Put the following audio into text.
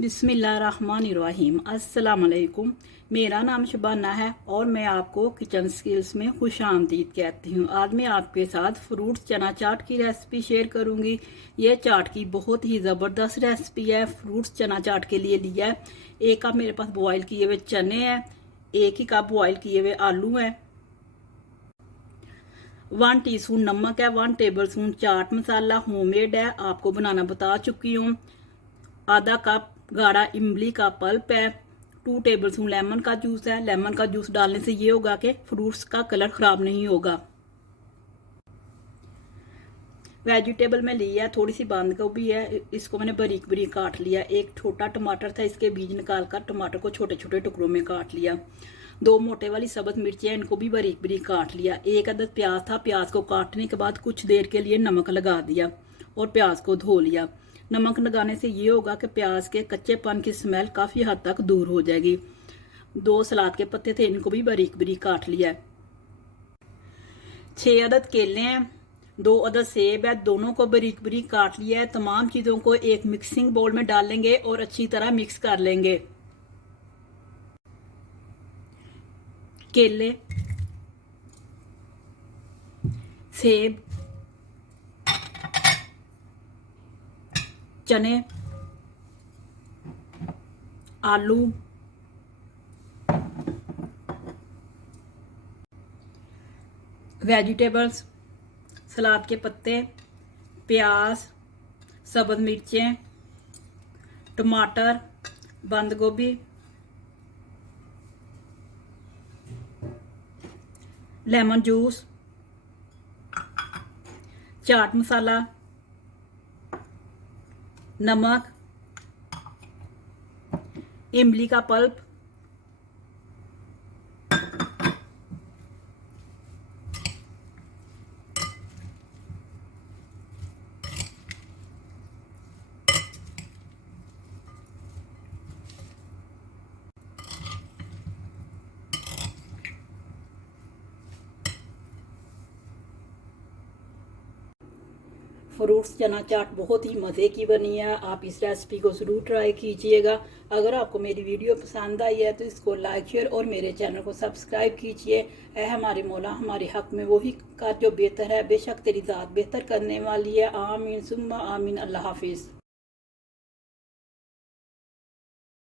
बिस्मिल्लाहिर्रहमानिर्रहीम। अस्सलाम वालेकुम। मेरा नाम शबाना है और मैं आपको किचन स्किल्स में खुश आमदीद कहती हूँ। आज मैं आपके साथ फ्रूट्स चना चाट की रेसिपी शेयर करूँगी। यह चाट की बहुत ही ज़बरदस्त रेसिपी है। फ्रूट्स चना चाट के लिए लिया है, एक कप मेरे पास बॉयल किए हुए चने हैं, एक ही कप बॉयल किए हुए आलू हैं, 1 टीस्पून नमक है, 1 table spoon chaat masala homemade है, आपको बनाना बता चुकी हूँ। आधा कप गाढ़ा इमली का पल्प है, 2 टेबल स्पून लेमन का जूस है। लेमन का जूस डालने से ये होगा कि फ्रूट्स का कलर खराब नहीं होगा। वेजिटेबल में लिया है, थोड़ी सी बंद गोभी है, इसको मैंने बारीक बारीक काट लिया। एक छोटा टमाटर था, इसके बीज निकालकर टमाटर को छोटे छोटे टुकड़ों में काट लिया। 2 मोटे वाली सब्ज मिर्चियाँ, इनको भी बारीक बारीक काट लिया। एक अदद प्याज था, प्याज को काटने के बाद कुछ देर के लिए नमक लगा दिया और प्याज को धो लिया। नमक लगाने से ये होगा कि प्याज के कच्चेपन की स्मेल काफ़ी हद तक दूर हो जाएगी। 2 सलाद के पत्ते थे, इनको भी बारीक बारीक काट लिया है। 6 अदद केले हैं, 2 अदद सेब है, दोनों को बारीक बारीक काट लिया है। तमाम चीज़ों को एक मिक्सिंग बाउल में डाल लेंगे और अच्छी तरह मिक्स कर लेंगे। केले, सेब, चने, आलू, वेजिटेबल्स, सलाद के पत्ते, प्याज, सब्ज मिर्चें, टमाटर, बंद गोभी, लेमन जूस, चाट मसाला, नमक, इमली का पल्प, फ्रूट्स चना चाट बहुत ही मज़े की बनी है। आप इस रेसिपी को ज़रूर ट्राई कीजिएगा। अगर आपको मेरी वीडियो पसंद आई है तो इसको लाइक शेयर और मेरे चैनल को सब्सक्राइब कीजिए। ऐ हमारे मौला हमारे हक में वही कर जो बेहतर है, बेशक तेरी ज़ात बेहतर करने वाली है। आमीन सुम्मा आमीन। अल्लाह हाफिज़।